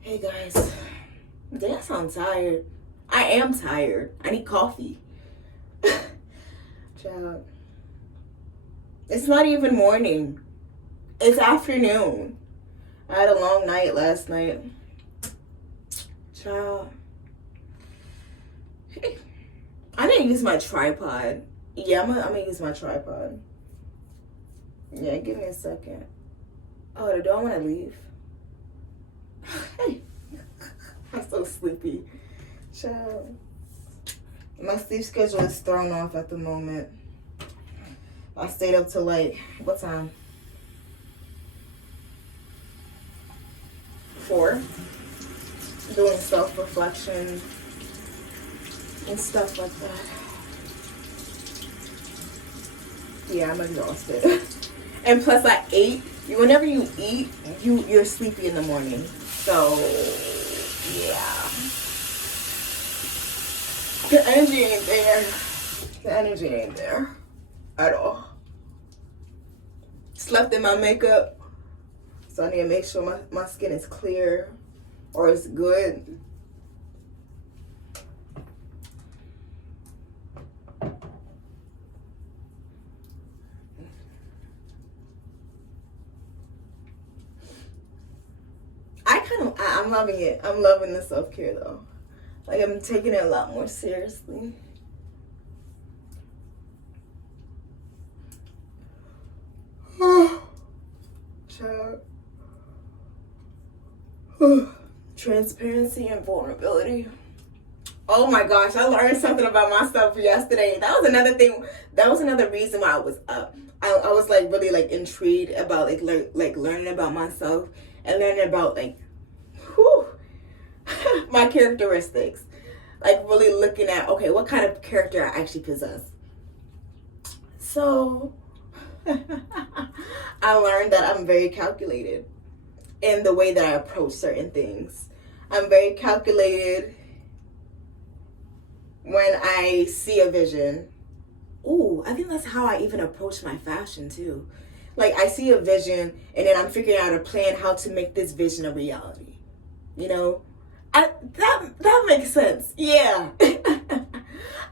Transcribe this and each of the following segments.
Hey guys, dang, I sound tired. I am tired. I need coffee. Child, it's not even morning. It's afternoon. I had a long night last night. Child, I didn't use my tripod. Yeah, I'm gonna use my tripod. Yeah, give me a second. Oh, do I want to leave? Hey, I'm so sleepy. Child. My sleep schedule is thrown off at the moment. I stayed up till like, what time? 4. Doing self-reflection and stuff like that. Yeah, I'm exhausted. And plus I ate. Whenever you eat, you're sleepy in the morning. So, yeah. The energy ain't there. The energy ain't there at all. Slept in my makeup, so I need to make sure my skin is clear or it's good. I'm loving it. I'm loving the self-care though. Like, I'm taking it a lot more seriously. Child. Transparency and vulnerability. Oh my gosh, I learned something about myself yesterday. That was another thing. That was another reason why I was up. I was like really like intrigued about like learning about myself and learning about like my characteristics. Like really looking at, okay, what kind of character I actually possess. So I learned that I'm very calculated in the way that I approach certain things. I'm very calculated when I see a vision. Ooh, I think that's how I even approach my fashion too. Like, I see a vision and then I'm figuring out a plan how to make this vision a reality. You know? That makes sense. Yeah.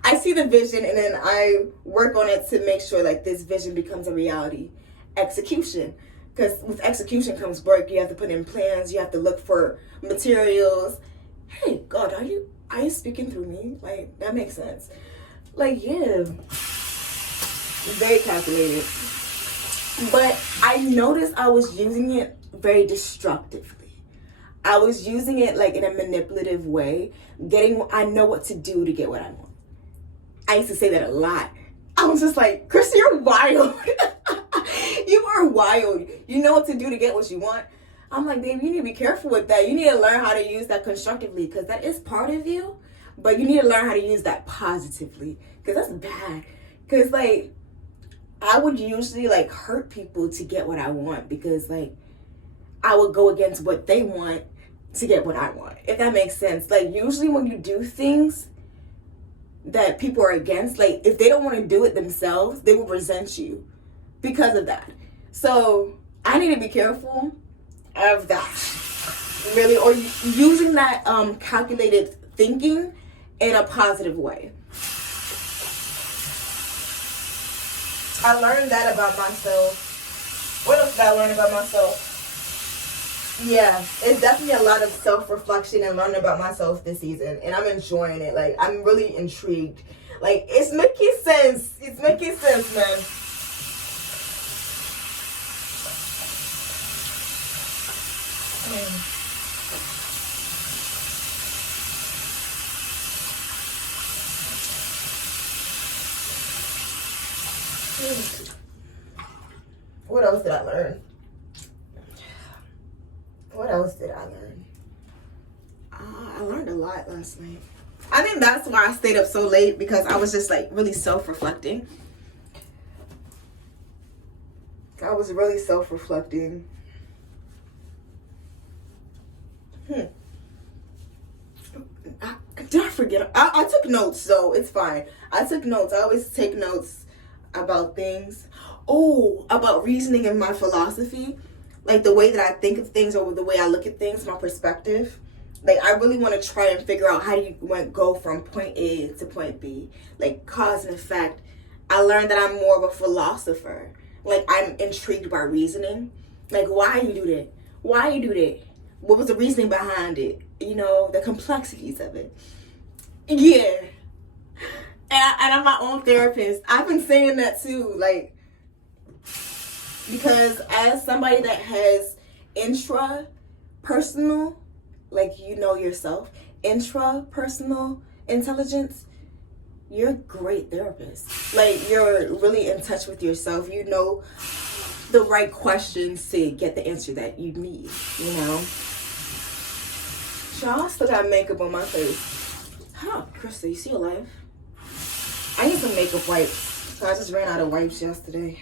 I see the vision and then I work on it to make sure like this vision becomes a reality. Execution. Because with execution comes work. You have to put in plans. You have to look for materials. Hey, God, are you speaking through me? Like, that makes sense. Like, yeah. Very calculated. But I noticed I was using it very destructively. I was using it like in a manipulative way. I know what to do to get what I want. I used to say that a lot. I was just like, Christy, you're wild. You are wild. You know what to do to get what you want. I'm like, babe, you need to be careful with that. You need to learn how to use that constructively because that is part of you. But you need to learn how to use that positively because that's bad. Because like, I would usually like hurt people to get what I want because like, I would go against what they want to get what I want. If that makes sense. Like, usually when you do things that people are against, like if they don't want to do it themselves, they will resent you because of that. So I need to be careful of that, really, or using that calculated thinking in a positive way. I learned that about myself. What else did I learn about myself? Yeah, it's definitely a lot of self-reflection and learning about myself this season, and I'm enjoying it. Like, I'm really intrigued. Like, it's making sense. It's making sense, man. What else did I learn? What else did I learn? I learned a lot last night. I think that's why I stayed up so late because I was just like really self-reflecting. I was really self-reflecting. Did I forget? I took notes, so it's fine. I took notes. I always take notes about things. Oh, about reasoning in my philosophy. like the way that I think of things or the way I look at things, my perspective. Like I really want to try and figure out how do you go from point A to point B, like cause and effect. I learned that I'm more of a philosopher. Like I'm intrigued by reasoning. Like why you do that? Why you do that? What was the reasoning behind it? You know, the complexities of it. Yeah. And I'm my own therapist. I've been saying that too, like, because as somebody that has intrapersonal, like you know yourself, intrapersonal intelligence, you're a great therapist. Like you're really in touch with yourself. You know the right questions to get the answer that you need, you know? So I still got makeup on my face. Huh, Krista, you see your life? I need some makeup wipes. So I just ran out of wipes yesterday.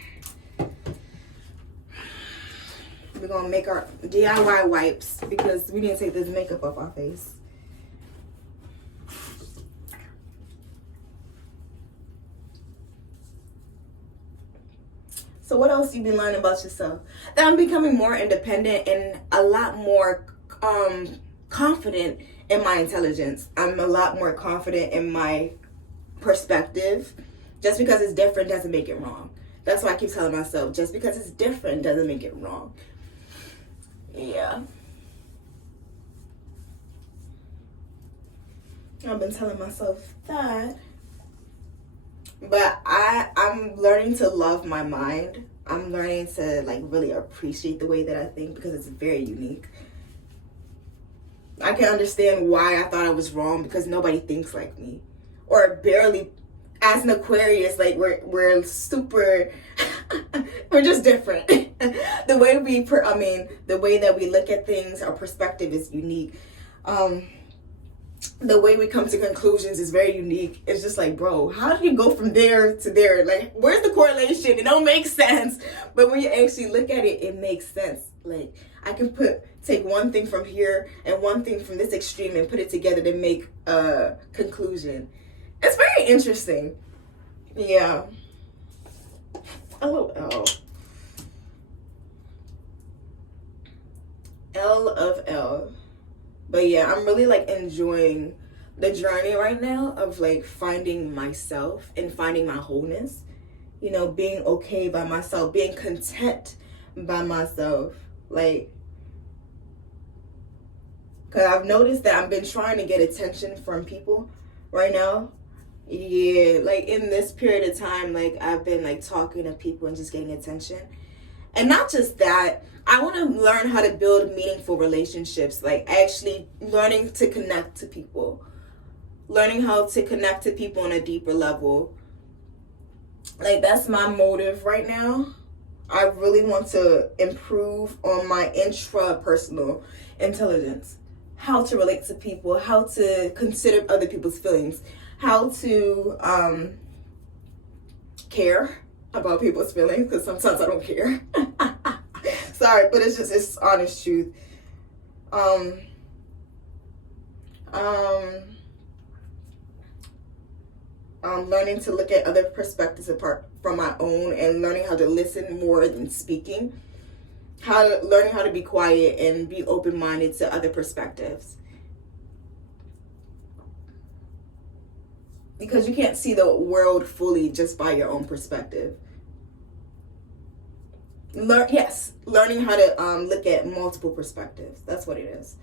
We're gonna make our DIY wipes because we need to take this makeup off our face. So what else you been learning about yourself? That I'm becoming more independent and a lot more confident in my intelligence. I'm a lot more confident in my perspective. Just because it's different doesn't make it wrong. That's why I keep telling myself, just because it's different doesn't make it wrong. Yeah. I've been telling myself that. But I'm learning to love my mind. I'm learning to like really appreciate the way that I think because it's very unique. I can understand why I thought I was wrong because nobody thinks like me. Or barely. As an Aquarius, like we're super we're just different. The way the way that we look at things, our perspective is unique. The way we come to conclusions is very unique. It's just like, bro, how do you go from there to there? Like, where's the correlation? It don't make sense. But when you actually look at it, it makes sense. Like, I can take one thing from here and one thing from this extreme and put it together to make a conclusion. It's very interesting. Yeah. LOL. L of L. But yeah, I'm really like enjoying the journey right now of like finding myself and finding my wholeness. You know, being okay by myself, being content by myself. Like, because I've noticed that I've been trying to get attention from people right now. Yeah, like in this period of time, like I've been like talking to people and just getting attention. And not just that, I want to learn how to build meaningful relationships, like actually learning to connect to people, learning how to connect to people on a deeper level. Like that's my motive right now. I really want to improve on my intrapersonal intelligence, how to relate to people, how to consider other people's feelings, how to care about people's feelings, because sometimes I don't care. Sorry, but it's honest truth. Learning to look at other perspectives apart from my own and learning how to listen more than speaking. Learning how to be quiet and be open-minded to other perspectives. Because you can't see the world fully just by your own perspective. Learning how to look at multiple perspectives. That's what it is.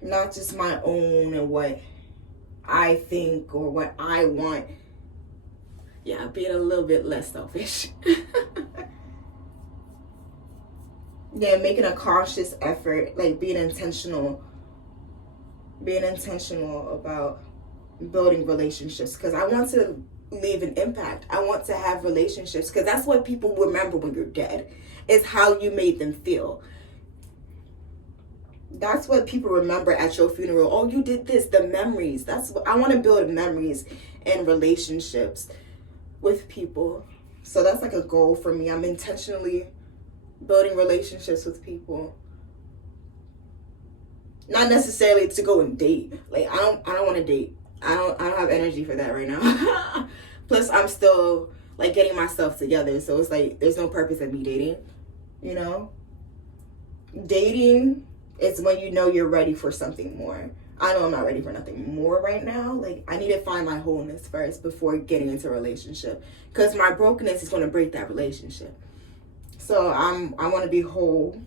Not just my own and what I think or what I want. Yeah, being a little bit less selfish. Yeah, making a conscious effort, like being intentional about building relationships, because I want to leave an impact. I want to have relationships, because that's what people remember when you're dead, is how you made them feel. That's what people remember at your funeral. Oh, you did this, the memories. That's what I want to build, memories and relationships with people. So that's like a goal for me. I'm intentionally building relationships with people. Not necessarily to go and date. Like I don't want to date. I don't have energy for that right now. Plus I'm still like getting myself together. So it's like there's no purpose in me dating. you know? Dating is when you know you're ready for something more. I know I'm not ready for nothing more right now. Like, I need to find my wholeness first before getting into a relationship. Because my brokenness is going to break that relationship. So I want to be whole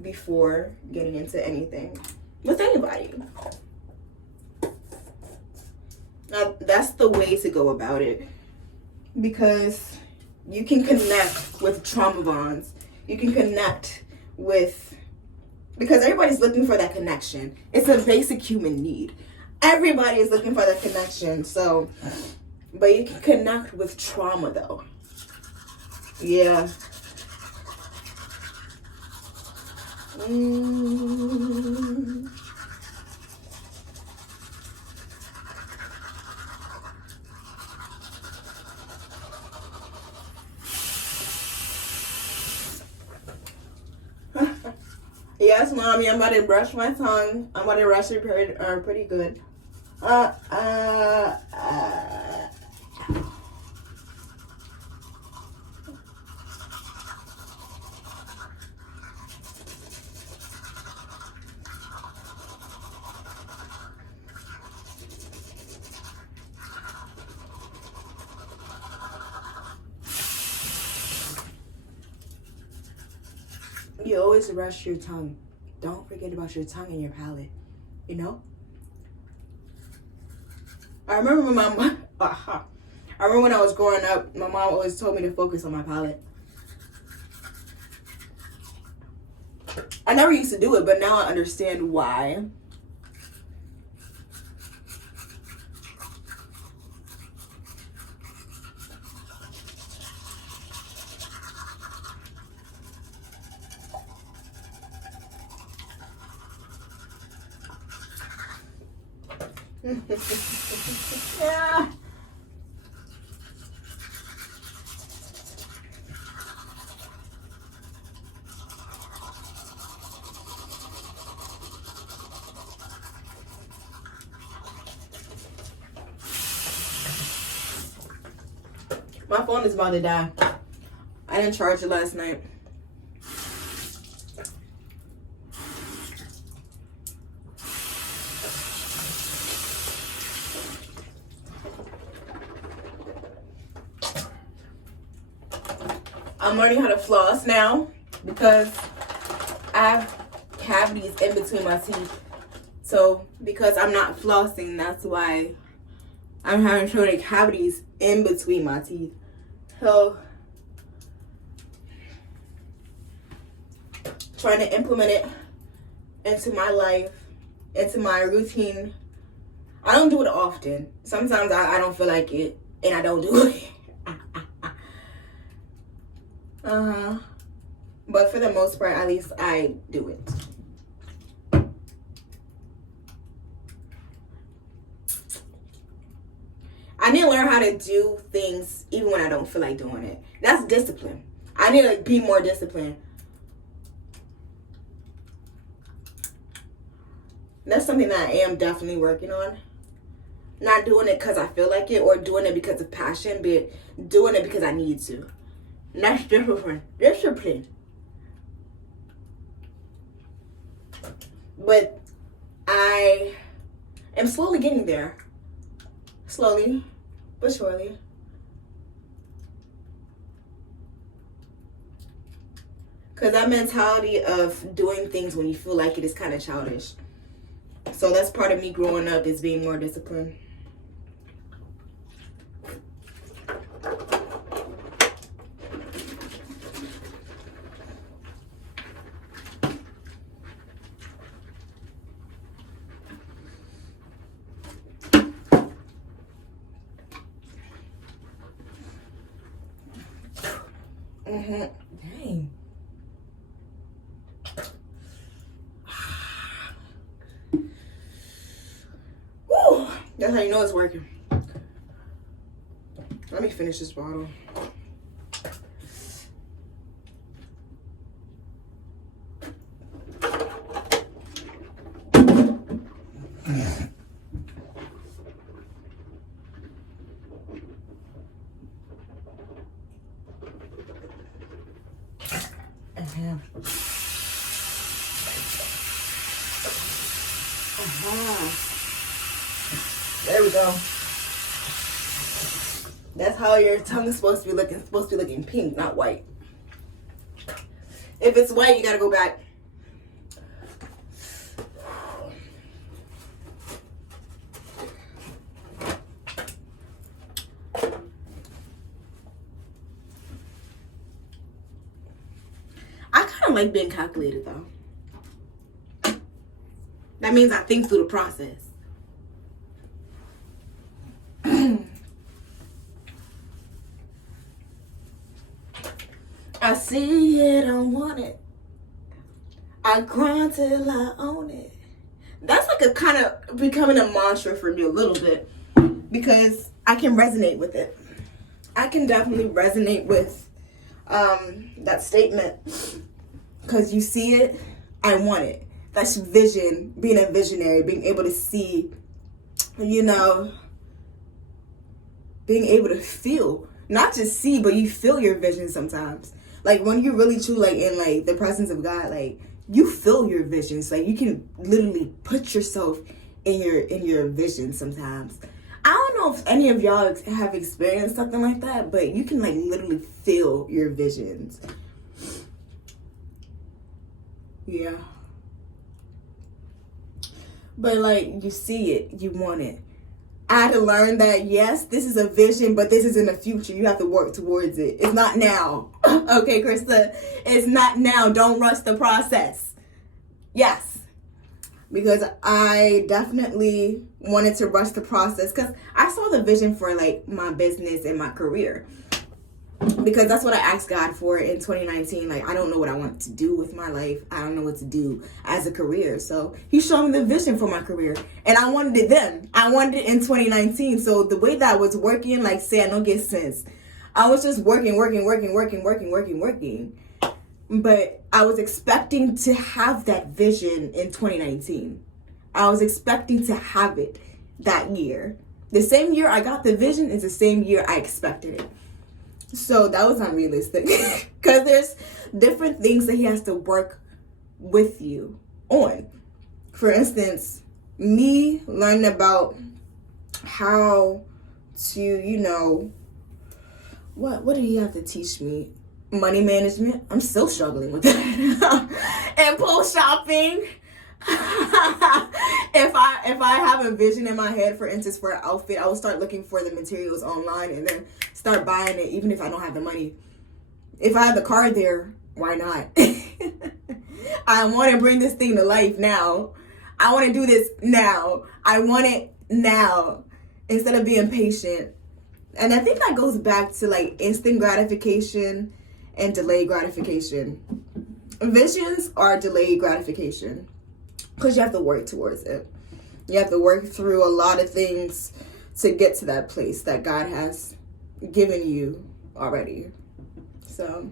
before getting into anything with anybody. Now, that's the way to go about it. Because you can connect with trauma bonds. You can connect with... Because everybody's looking for that connection. It's a basic human need. Everybody is looking for that connection. So, but you can connect with trauma, though. Yeah. Yes, mommy, I'm about to brush my tongue. I'm about to brush it pretty good. You always brush your tongue. Don't forget about your tongue and your palate. You know? I remember when my mom... I remember when I was growing up, my mom always told me to focus on my palate. I never used to do it, but now I understand why. Yeah. My phone is about to die. I didn't charge it last night. I'm learning how to floss now because I have cavities in between my teeth. So because I'm not flossing, that's why I'm having trouble cavities in between my teeth. So trying to implement it into my life, into my routine. I don't do it often. Sometimes I don't feel like it and I don't do it. But for the most part, at least I do it. I need to learn how to do things even when I don't feel like doing it. That's discipline. I need to be more disciplined. That's something that I am definitely working on. Not doing it because I feel like it or doing it because of passion, but doing it because I need to. And that's discipline. Discipline. But I am slowly getting there. Slowly, but surely. Because that mentality of doing things when you feel like it is kind of childish. So that's part of me growing up, is being more disciplined. Dang. Woo! That's how you know it's working. Let me finish this bottle. There we go. That's how your tongue is supposed to be looking. It's supposed to be looking pink, not white. If it's white, you gotta go back. I kind of like being calculated though. That means I think through the process. I see it, I want it. I grind till I own it. That's like a kind of becoming a mantra for me a little bit, because I can resonate with it. I can definitely resonate with that statement, because you see it, I want it. That's vision, being a visionary, being able to see, being able to feel. Not just see, but you feel your vision sometimes. Like when you're really true, like in like the presence of God, like you feel your visions. Like you can literally put yourself in your vision sometimes. I don't know if any of y'all have experienced something like that, but you can like literally feel your visions. Yeah. But like you see it, you want it. I had to learn that, yes, this is a vision, but this is in the future. You have to work towards it. It's not now. Okay, Krista? It's not now. Don't rush the process. Yes. Because I definitely wanted to rush the process because I saw the vision for like my business and my career. Because that's what I asked God for in 2019. Like, I don't know what I want to do with my life. I don't know what to do as a career. So he showed me the vision for my career. And I wanted it then. I wanted it in 2019. So the way that I was working, like, say, I don't get sense. I was just working. But I was expecting to have that vision in 2019. I was expecting to have it that year. The same year I got the vision is the same year I expected it. So that was unrealistic because there's different things that he has to work with you on. For instance, me learning about how to, what did he have to teach me? Money management. I'm still struggling with that. Impulse shopping. If I have a vision in my head, for instance, for an outfit, I will start looking for the materials online and then start buying it, even if I don't have the money. If I have the card there, why not? I want to bring this thing to life now. I want to do this now. I want it now instead of being patient. And I think that goes back to like instant gratification and delayed gratification. Visions are delayed gratification because you have to work towards it. You have to work through a lot of things to get to that place that God has given you already. So,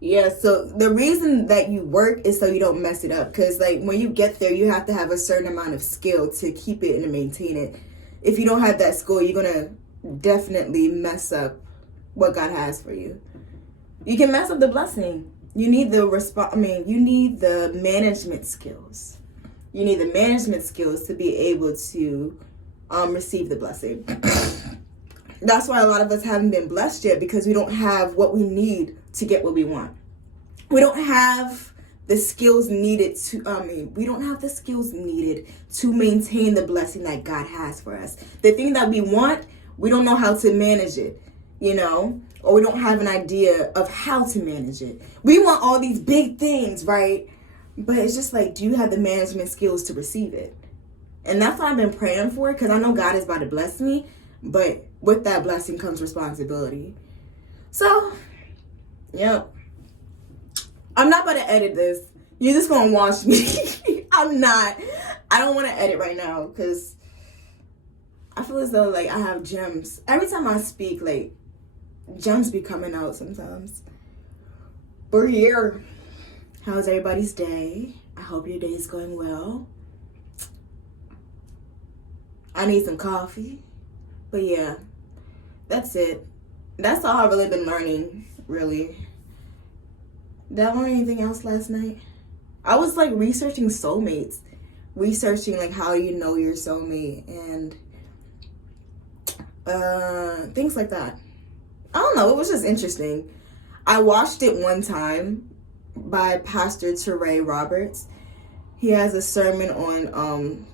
yeah, so the reason that you work is so you don't mess it up. Because, like, when you get there, you have to have a certain amount of skill to keep it and maintain it. If you don't have that skill, you're going to definitely mess up what God has for you. You can mess up the blessing. You need the you need the management skills. You need the management skills to be able to receive the blessing. That's why a lot of us haven't been blessed yet, because we don't have what we need to get what we want. We don't have the skills needed to, we don't have the skills needed to maintain the blessing that God has for us. The thing that we want, we don't know how to manage it, or we don't have an idea of how to manage it. We want all these big things, right? But it's just like, do you have the management skills to receive it? And that's what I've been praying for, because I know God is about to bless me, but with that blessing comes responsibility. So, yep. I'm not about to edit this. You're just going to watch me. I'm not. I don't want to edit right now, because I feel as though, like, I have gems. Every time I speak, like, gems be coming out sometimes. We're here. How's everybody's day? I hope your day is going well. I need some coffee. But yeah, that's it. That's all I've really been learning, really. Did I learn anything else last night? I was like researching soulmates, researching like how you know your soulmate and things like that. I don't know, it was just interesting. I watched it one time by Pastor Teray Roberts. He has a sermon on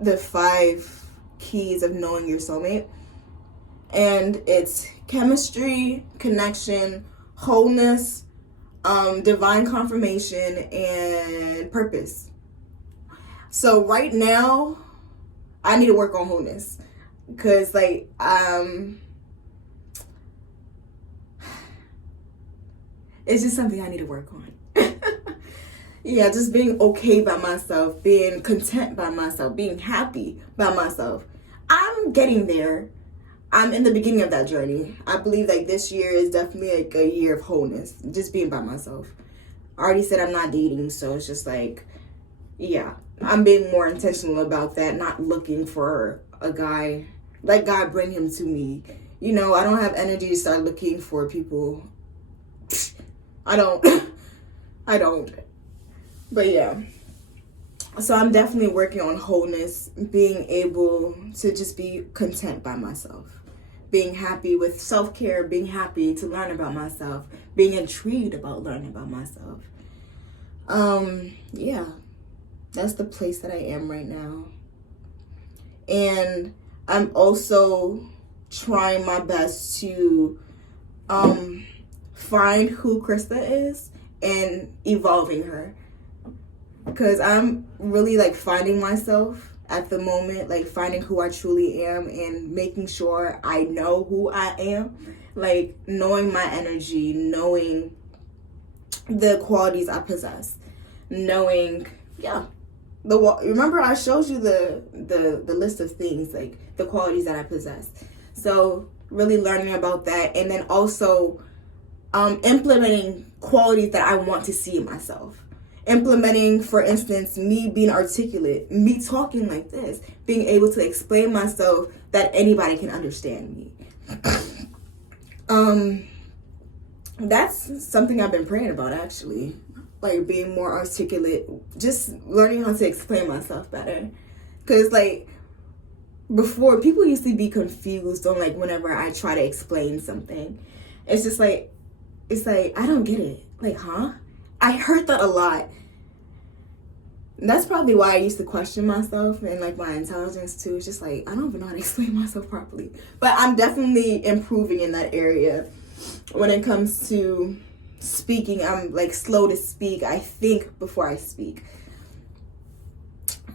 the 5 keys of knowing your soulmate. And it's chemistry, connection, wholeness, divine confirmation, and purpose. So right now, I need to work on wholeness. Because, like, it's just something I need to work on. Yeah, just being okay by myself, being content by myself, being happy by myself. I'm getting there. I'm in the beginning of that journey. I believe like this year is definitely like a year of wholeness, just being by myself. I already said I'm not dating, so it's just like, yeah, I'm being more intentional about that, not looking for a guy. Let God bring him to me. You know, I don't have energy to start looking for people. I don't. I don't. But yeah. So I'm definitely working on wholeness, being able to just be content by myself, being happy with self-care, being happy to learn about myself, being intrigued about learning about myself. Yeah, that's the place that I am right now. And I'm also trying my best to find who Krista is and evolving her. Because I'm really like finding myself at the moment, like finding who I truly am and making sure I know who I am, like knowing my energy, knowing the qualities I possess, knowing, yeah. Remember I showed you the list of things, like the qualities that I possess. So really learning about that, and then also implementing qualities that I want to see in myself. Implementing, for instance, me being articulate, me talking like this, being able to explain myself that anybody can understand me. That's something I've been praying about, actually. Like being more articulate, just learning how to explain myself better. Because like before, people used to be confused on like whenever I try to explain something. It's just like, it's like, I don't get it. Like, huh? I heard that a lot. That's probably why I used to question myself and like my intelligence too. It's just like, I don't even know how to explain myself properly. But I'm definitely improving in that area. When it comes to speaking, I'm like slow to speak. I think before I speak.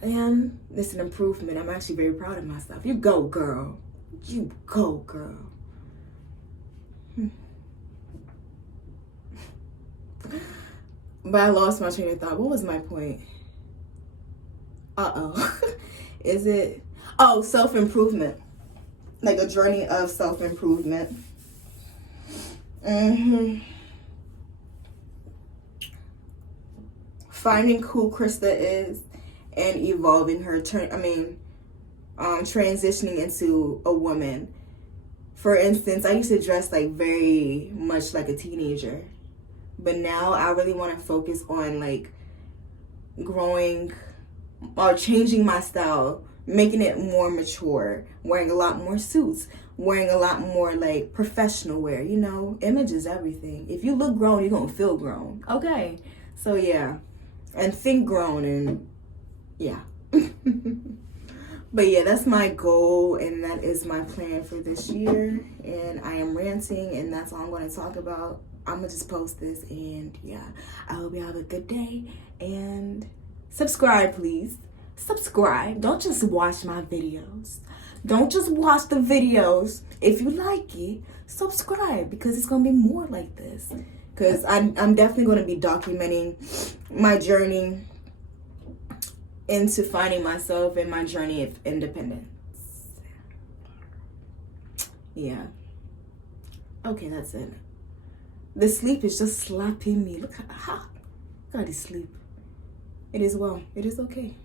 And it's an improvement. I'm actually very proud of myself. You go, girl. You go, girl. But I lost my train of thought. What was my point? Is it? Oh, self-improvement. Like a journey of self-improvement. Finding who Krista is and evolving her. Transitioning into a woman. For instance, I used to dress like very much like a teenager. But now I really want to focus on like growing or changing my style, making it more mature, wearing a lot more suits, wearing a lot more like professional wear. You know, image is everything. If you look grown, you're going to feel grown. Okay. So yeah. And think grown and yeah. But yeah, that's my goal and that is my plan for this year. And I am ranting and that's all I'm going to talk about. I'm going to just post this and yeah, I hope you have a good day and subscribe, please. Subscribe. Don't just watch my videos. Don't just watch the videos. If you like it, subscribe because it's going to be more like this. Because I'm definitely going to be documenting my journey into finding myself and my journey of independence. Yeah. Okay, that's it. The sleep is just slapping me. Look how this sleep. It is well. It is okay.